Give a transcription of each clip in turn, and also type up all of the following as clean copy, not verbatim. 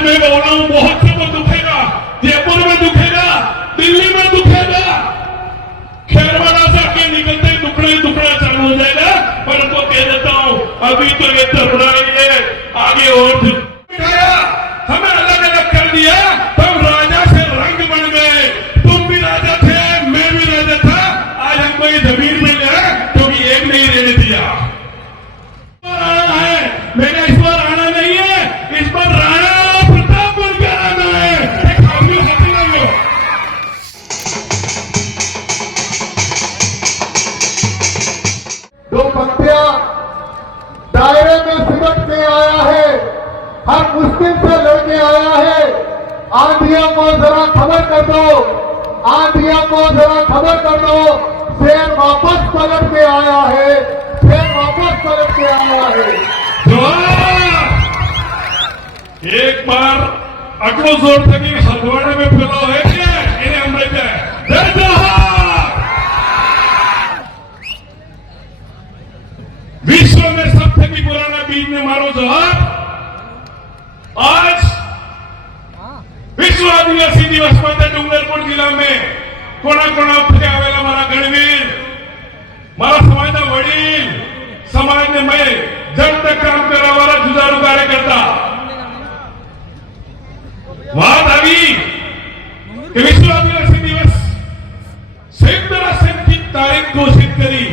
आज मैं बोल रहा हूं, बहुत से को दुखेगा, जयपुर में दुखेगा, दिल्ली में दुखेगा, खेरवाड़ा से आगे निकलते दुखड़ा चालू हो जाएगा। पर तो कह देता हूं, अभी तो ये तरुणा है, आगे और दिखाया, हमें अलग अलग कर दिया, तब राजा से रंग बन गए। तुम भी राजा थे, मैं भी राजा था, आज हमको ये जमीन मिल गया क्योंकि एक नहीं रहने दिया। मैंने इस बार आना नहीं है, इस बार राणा प्रताप बन के आना है। एक हामी होती नहीं हो। दो पंक्तियां दायरे में सिमट के आया है, हर मुश्किल से लेके आया है। आंधिया को जरा खबर कर दो, आंधिया को जरा खबर कर दो, शेर वापस पलट के आया है, शेर वापस पलट के आया है। एक बार अटलो जोर तक हथवाड़े में फैलाओ है क्या? इन्हें अमृत है। जय जोहार। विश्व में सबसे भी पुराना बीज ने मारो जोहार। आज विश्व आदिवासी दिवस मध्ये डूंगरपुर जिला में कोणा आवेला मारा गणवीर, मारा समाज वडील, समाज ने मैं जब तक काम करावाला जुजारू कार्यकर्ता बात આવી कि विश्व आदिवासी दिवस संयुक्त राष्ट्र संघ की तारीख घोषित करी,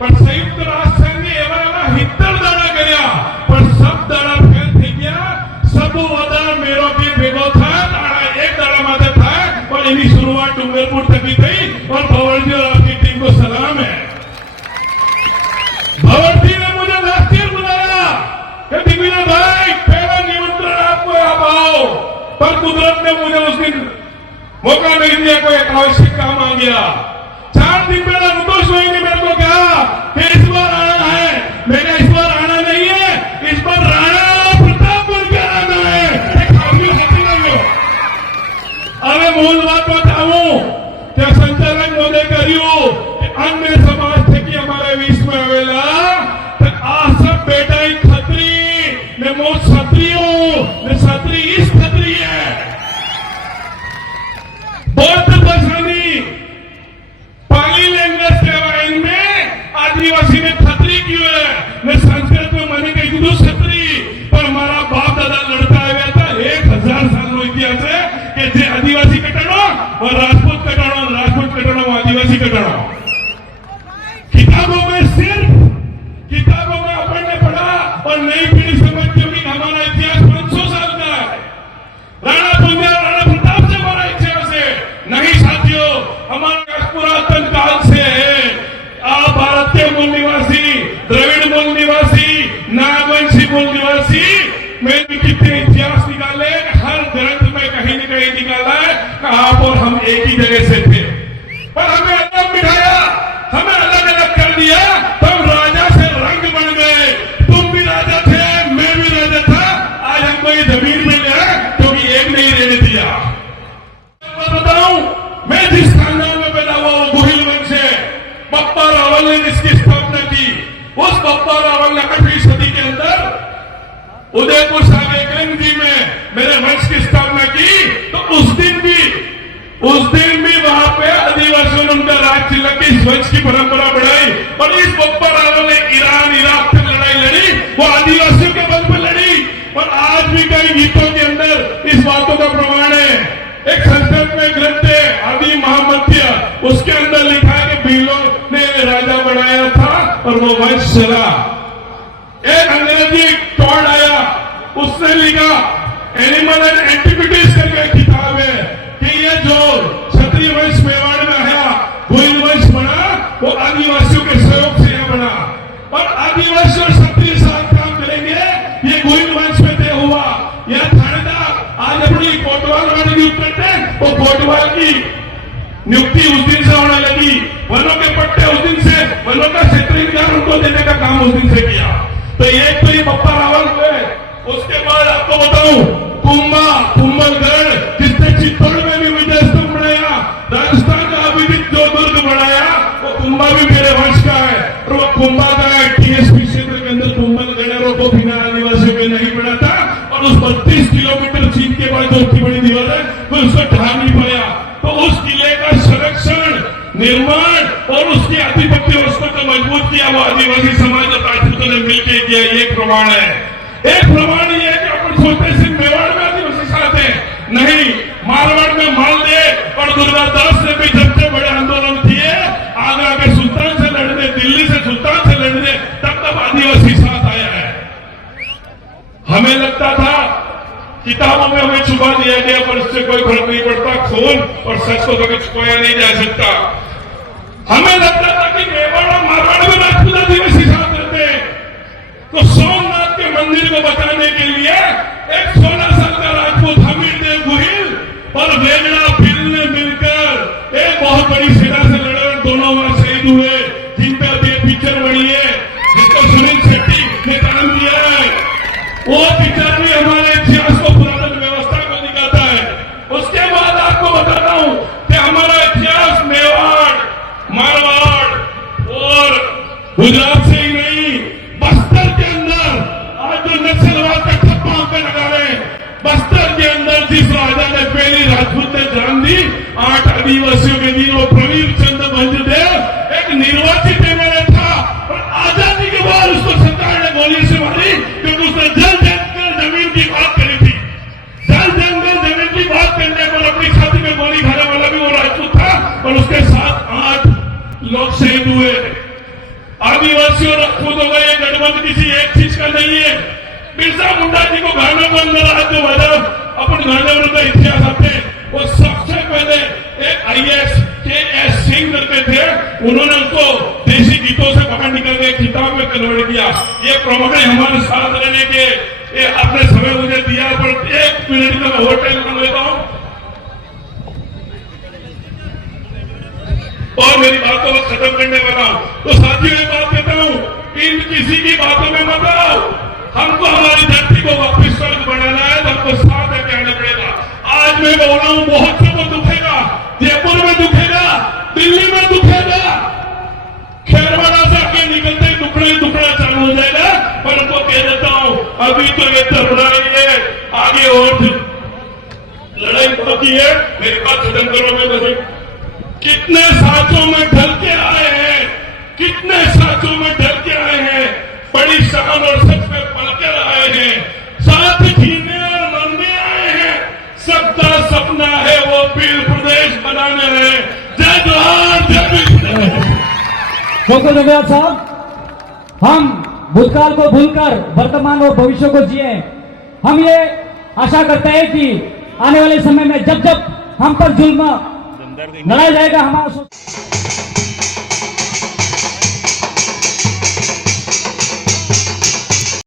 पर संयुक्त राष्ट्र संघ ने एवा हित्तर दाड़ा કર્યા, पर सब दाड़ा फेल થઈ ગયા। सबो वदा मेरो भी भेगो था, दाड़ा एक दाड़ा माथे था, पर इनी शुरुआत डूंगरपुर तक थी। और भंवरजी और आपकी टीम को सलाम है। भंवरजी ने मुझे लास्ट ईयर बुलाया कि दिग्विजय भाई पहला निमंत्रण आपको आप आओ, पर कुदरत ने मुझे उस दिन मौका नहीं दिया, कोई एक आवश्यक काम आ गया। 4 दिन पहले रुतोष भाई ने मेरे को कहा कि इस बार आना है। मैंने इस बार आना नहीं है, इस बार राणा प्रताप बन के आना है। एक हामी होती नहीं हो। હવે મૂળ વાત बताऊं કે સંચાલક મોદે કર્યું કે अन्य समाज थकी हमारे बीच में आवेला तो आ सब बेटा ही खत्री ने मो क्षत्रियो ने क्षत्रि इस खत्री है। बौद्ध भाषानी पाली लैंग्वेज कहवा, इनमें आदिवासी ने खत्री क्यों है ने संस्कृत में मैंने कही दूध क्षत्री। पर हमारा बाप दादा लड़ता आया था, 1000 साल नो इतिहास है कि जे आदिवासी कटाणो और राजपूत कटाणो, राजपूत कटाणो आदिवासी कटाणो। किताबों में सिर्फ किताबों में अपन ने पढ़ा और नई पीढ़ी समझती होगी हमारा इतिहास 500 साल का है। राणा पुंजा राणा प्रताप से हमारा इतिहास है। नहीं साथियों, हमारा पुरातन काल से है। आप भारत के मूल निवासी, द्रविड़ मूल निवासी, नागवंशी मूल निवासी, मैंने कितने इतिहास निकाले, हर ग्रंथ में कहीं न कहीं निकाला है कि आप और हम एक ही जगह से थे। पर हमें अलग बिठाया, हमें अलग अलग कर दिया, तब राजा से रंग बन गए। तुम भी राजा थे, मैं भी राजा था, आज हमको ये जमीन मिल गया क्योंकि एक नहीं रहने दिया। मैं बताऊं, मैं जिस खानदान में पैदा हुआ वो गोहिल वंश है। बप्पा रावल ने जिसकी स्थापना की, उस बप्पा रावल ने 8वीं सदी के अंदर उदयपुर सागे गंजी में मेरे वंश की स्थापना की। तो उस दिन भी वहां पे आदिवासियों ने उनका राज तिलक की इस वंश की परंपरा बढ़ाई। और इस बप्पा रावल ने ईरान इराक तक लड़ाई लड़ी, वो आदिवासियों के बल पर लड़ी। और आज भी कई गीतों के अंदर इस बातों का प्रमाण है। एक संस्कृत में ग्रंथ है आदि महामध्य, उसके अंदर लिखा है कि भीलों ने राजा बनाया था और वो वंश चला। एक अंग्रेजी टॉड आया, उसने लिखा एनिमल एंड एंटिक्विटीज करके किताब है कि ये जो क्षत्रिय वंश मेवाड़ में आया, गोहिल वंश बना, वो आदिवासियों के सहयोग से यह बना। और आदिवासी और क्षत्रिय साथ काम करेंगे, ये गोहिल वंश में तय हुआ। यह थानेदार आज अपनी कोतवाल वाली नियुक्त करते हैं, वो कोतवाल की नियुक्ति उस दिन से होने लगी। वनों के पट्टे उस दिन से, वनों का क्षेत्राधिकार उनको देने का काम उस दिन से किया। तो एक तो ये बप्पा रावल है। उसके बाद आपको बताऊं, कुंभलगढ़ जिसने चित्तौड़ में भी विजय स्तंभ बनाया, राजस्थान का अभिजित जो दुर्ग बनाया, वो कुंभा भी मेरे वंश का है। और वो कुंभा का टीएसपी क्षेत्र के अंदर कुंभलगढ़ को बिना आदिवासियों के नहीं बना था। और उस 32 किलो किलोमीटर चीन के बाद जो उतनी बड़ी दीवार है, कोई उसको ढहा नहीं पाया। तो उस किले का संरक्षण, निर्माण और उसकी आधिपत्य व्यवस्था को मजबूत किया वो आदिवासी समाज और राजपूतों ने मिलकर किया। ये एक प्रमाण है। एक प्रमाण ये है कि अपन सोचते सिर्फ मेवाड़ में आदिवासी साथ है, नहीं, मारवाड़ में मालदे और दुर्गादास ने भी जब से बड़े आंदोलन किए, आगरा के सुल्तान से लड़ने, दिल्ली से सुल्तान से लड़ने, तब आदिवासी साथ आया है। हमें लगता था किताबों में हमें छुपा दिया गया, पर इससे कोई फर्क नहीं पड़ता। खून और सच को कभी छुपाया नहीं जा सकता। हमें लगता था कि मेवाड़ और मारवाड़ में राजपूत आदिवासी साथ रहते हैं, तो सोमनाथ के मंदिर को बचाने के लिए एक 16 साल का राजपूत हमीर देव गुहिल और वेगड़ा फिर ने मिलकर एक बहुत बड़ी सेना से लड़े और दोनों वहां शहीद हुए, जिनका ये पिक्चर बनी है, जिसको सुनील शेट्टी ने काम दिया है। वो पिक्चर भी हमारे इतिहास को, पुरातन व्यवस्था को दिखाता है। उसके बाद आपको बताता हूं कि हमारा इतिहास मेवाड़, मारवाड़ और गुजरात से ही नहीं, बस्तर के अंदर आज जो नक्सलवाद का ठप्पा हम पे लगा रहे हैं, बस्तर के अंदर जिस राजा ने पहली राजपूत ने जान दी 8 आदिवासियों के दिन, वो प्रवीर चंद्र भंजदेव एक निर्वाचित एमएलए था और आजादी के बाद उसको सरकार ने गोली से मारी, क्योंकि उसने जल जंगल जमीन की बात करी थी। जल जंगल जमीन की बात करने पर अपनी छाती में गोली खाने वाला भी वो राजपूत था और उसके साथ 8 लोग शहीद हुए। आदिवासी और राजपूतों का ये गठबंधन किसी एक चीज का नहीं है। बिरसा मुंडा जी को गाना को अंदर आज जो वजह अपन गाने का इतिहास आते हैं, वो सबसे पहले एक IAS KS सिंह करते थे, उन्होंने उसको देसी गीतों से बाहर निकल के किताब में कन्वर्ट किया। ये प्रमाण है हमारे साथ रहने के। ये आपने समय मुझे दिया, पर 1 मिनट का मैं होटल कर लेता हूं और मेरी बातों को खत्म करने वाला हूं। तो साथियों, ये बात कहता हूं कि इन किसी की बातों में मत आओ। हमको हमारी धरती को वापस स्वर्ग बनाना है, तो हमको साथ लेके आना पड़ेगा। आज मैं बोल रहा हूं, बहुत से को दुखेगा, जयपुर में दुखेगा, दिल्ली में दुखेगा, खेरवाड़ा से आगे निकलते ही दुखड़ा चालू हो जाएगा। पर उनको कह देता हूं, अभी तो ये तरुणाई है, आगे और लड़ाई बाकी है। मेरे पास खत्म करो में बसे कितने साथों में ढल के आए हैं, कितने साथों में ढल के आए हैं, बड़ी शान और सच में पलकर आए हैं, साथ जीने और मरने आए हैं। सबका सपना है वो पीर प्रदेश बनाने है। जय जोहार, जय भीम। बहुत धन्यवाद साहब। हम भूतकाल को भूलकर वर्तमान और भविष्य को जिए। हम ये आशा करते हैं कि आने वाले समय में जब जब हम पर जुल्म लड़ा जाएगा, हमारा